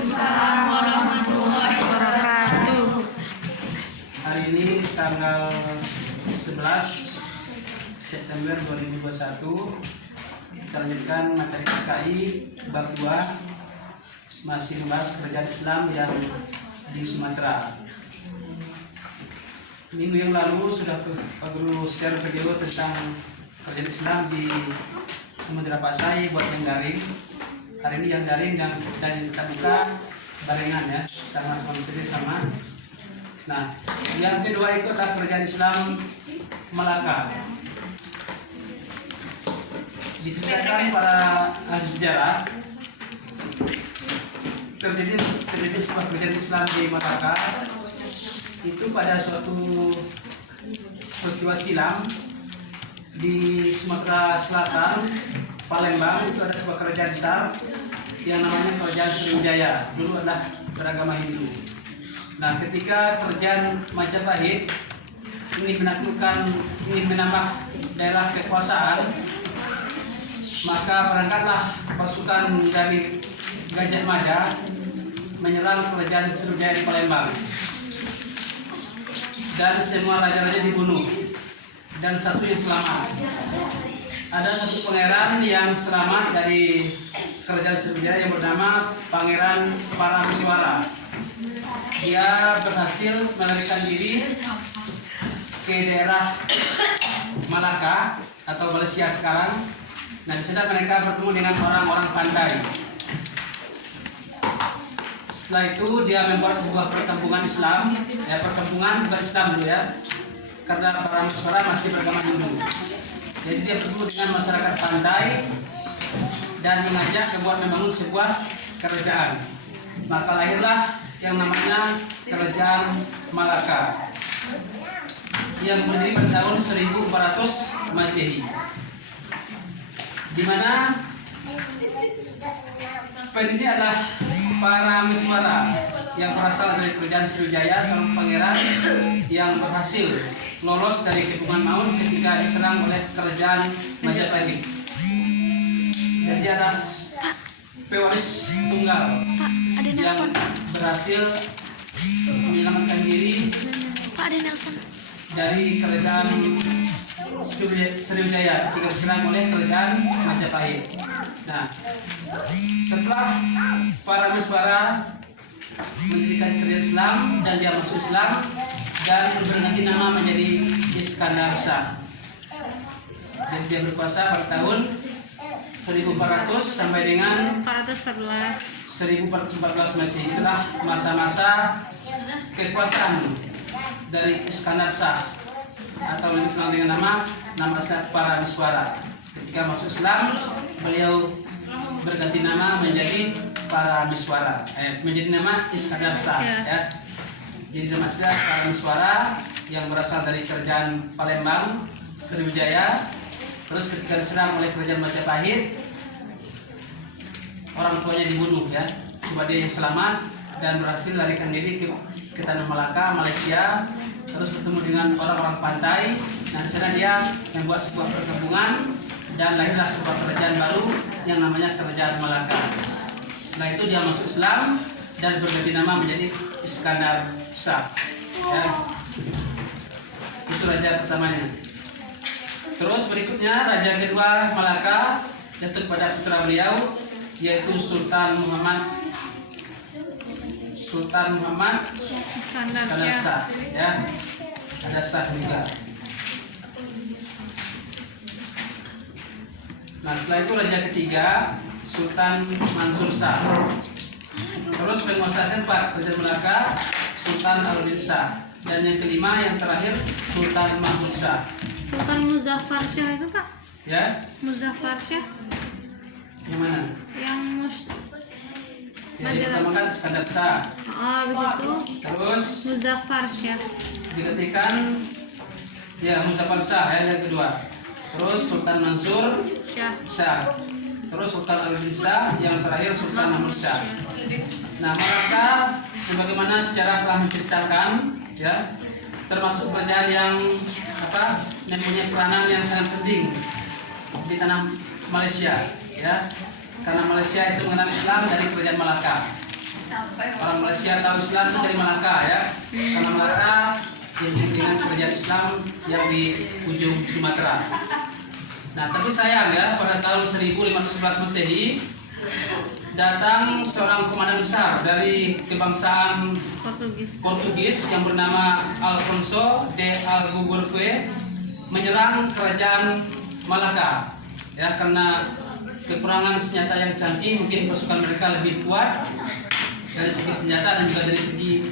Waalaikumsalam warahmatullahi wabarakatuh. Hari ini tanggal 11 September 2021 kita lanjutkan materi SKI bab 2, masih membahas kerajaan Islam yang di Sumatera. Minggu yang lalu sudah Pak Guru share video tentang kerajaan Islam di Sumatera Pasai buat yang daring. Hari ini yang daring dan yang tetap muka barengan ya, sama-sama sama. Nah, yang kedua itu adalah kerajaan Islam Malaka. Diceritakan para ahli sejarah terjadi sebuah kerajaan Islam di Malaka itu pada suatu peristiwa silam di Sumatera Selatan, Palembang. Itu ada sebuah kerajaan besar yang namanya Kerajaan Sriwijaya, dulu adalah beragama Hindu. Nah, ketika Kerajaan Majapahit ingin menambah daerah kekuasaan, maka berangkatlah pasukan dari Gajah Mada menyerang Kerajaan Sriwijaya di Palembang, dan semua raja-raja dibunuh dan satu yang selamat. Ada satu pangeran yang selamat dari Kerajaan Sriwijaya yang bernama Pangeran Parameswara. Dia berhasil melarikan diri ke daerah Malaka atau Malaysia sekarang. Nah, di sana mereka bertemu dengan orang-orang pantai. Setelah itu dia membuat sebuah perkampungan Islam, perkampungan bukan Islam dulu ya, karena Parameswara masih beragama Hindu. Jadi dia bertemu dengan masyarakat pantai dan mengajak buat membangun sebuah kerajaan. Maka lahirlah yang namanya Kerajaan Malaka yang berdiri pada tahun 1400 Masehi, di mana pendiri adalah Parameswara yang berasal dari Kerajaan Sriwijaya, seorang pangeran yang berhasil lolos dari kepungan maut ketika diserang oleh Kerajaan Majapahit. Dan dia adalah pewaris tunggal yang berhasil menyelamatkan diri dari Kerajaan Sriwijaya ketika diserang oleh Kerajaan Majapahit. Nah, setelah Parameswara mendirikan kerajaan Islam dan dia masuk Islam dan berganti nama menjadi Iskandar Shah. Dan dia berkuasa pada tahun 1400 sampai dengan 1414 Masehi. Itulah masa-masa kekuasaan dari Iskandar Shah atau lebih dikenal dengan nama Parameswara. Ketika masuk Islam, beliau berganti nama menjadi Parameswara, menjadi nama Iskandar Shah ya. Jadi nama aslinya Parameswara yang berasal dari Kerajaan Palembang, Sriwijaya. Terus ketika diserang oleh Kerajaan Majapahit, orang tuanya dibunuh ya. Cuma dia yang selamat dan berhasil larikan diri ke tanah Malaka, Malaysia. Terus bertemu dengan orang-orang pantai. Nah, di sana dia membuat sebuah perkampungan dan lahirlah sebuah kerajaan baru yang namanya Kerajaan Malaka. Setelah itu dia masuk Islam dan berganti nama menjadi Iskandar Shah ya. Itu raja pertamanya. Terus berikutnya raja kedua Malaka jatuh pada putra beliau, yaitu Sultan Muhammad Iskandar Shah ya. Ada Shah juga. Nah, setelah itu raja ketiga Sultan Mansur Shah. Terus penguasa keempat kerajaan Malaka Sultan Al-Din Shah. Dan yang kelima yang terakhir Sultan Mahmud Shah. Sultan Muzaffar Shah itu Pak? Ya? Muzaffar Shah? Yang mana? Yang pertama kan Iskandar Shah. Oh, begitu. Terus Muzaffar Shah. digantikan ya Muzaffar Shah ya, yang kedua. Terus Sultan Mansur Shah. Terus Sultan Al-Din Shah, yang terakhir Sultan Mahmud Shah. Nah, Malaka sebagaimana sejarah telah menceritakan ya, termasuk kerajaan yang mempunyai peranan yang sangat penting di tanah Malaysia ya, karena Malaysia itu mengenal Islam dari Kerajaan Malaka. orang Malaysia tahu Islam itu dari Malaka ya, karena Malaka identik dengan kerajaan Islam yang di ujung Sumatera. Nah, tapi sayang ya, pada tahun 1511 Masehi datang seorang komandan besar dari kebangsaan Portugis yang bernama Alfonso de Albuquerque menyerang kerajaan Malaka ya, karena kekurangan senjata yang canggih. Mungkin pasukan mereka lebih kuat dari segi senjata dan juga dari segi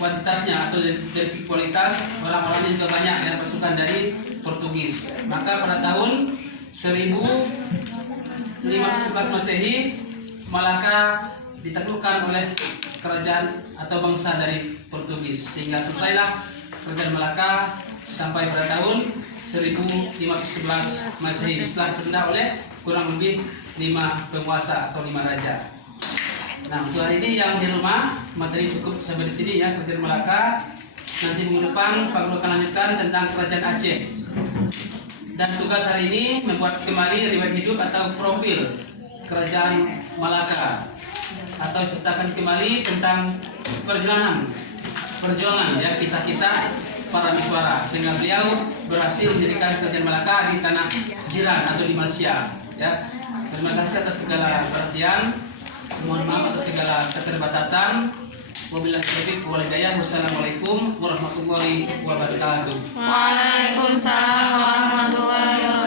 kuantitasnya atau dari segi kualitas orang-orangnya juga banyak ya, pasukan dari Portugis. Maka pada tahun 1511 Masehi Malaka ditaklukkan oleh kerajaan atau bangsa dari Portugis, sehingga selesailah kerajaan Malaka sampai pada tahun 1511 Masehi setelah dipindah oleh kurang lebih 5 penguasa atau 5 raja. Nah, untuk hari ini yang di rumah materi cukup sampai di sini ya, kerajaan Malaka. Nanti minggu depan Pak Guru akan lanjutkan tentang kerajaan Aceh. Dan tugas hari ini membuat kembali riwayat hidup atau profil kerajaan Malaka, atau ceritakan kembali tentang perjuangan ya, kisah-kisah para miswara, sehingga beliau berhasil menjadikan kerajaan Malaka di tanah jiran atau di Malaysia ya. Terima kasih atas segala perhatian. Mohon maaf atas segala keterbatasan. Wabillahi taufiq wal hidayah. Wassalamualaikum warahmatullahi wabarakatuh. Waalaikumsalam warahmatullahi wabarakatuh.